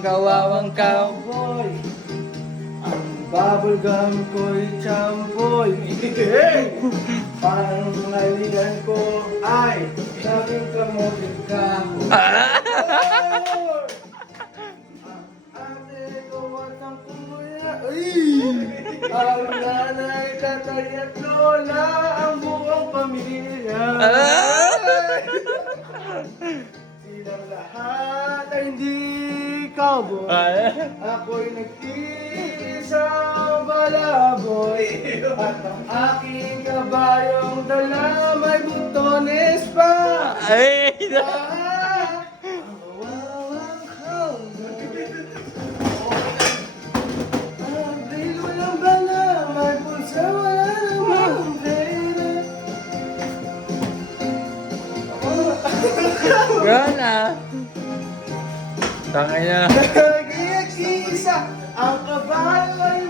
kawawang cowboy. Ang bubblegum ko'y champoy. Hey! Parang ngalian ko ay sabing kamotin ka. Ate ko at ang kuya. Ang nanay, tatay at lola, ang buong pamilya. Silang lahat ay hindi cowboy. Ako'y nag-iisang balaboy. At ang aking kabayong dala may butones pa. Ay! Ang kawawang cowboy. Ang brilo ng bala, may pulsa, wala namang pera. Gana! Tangay na. Nag-iisa, ang kabayo ay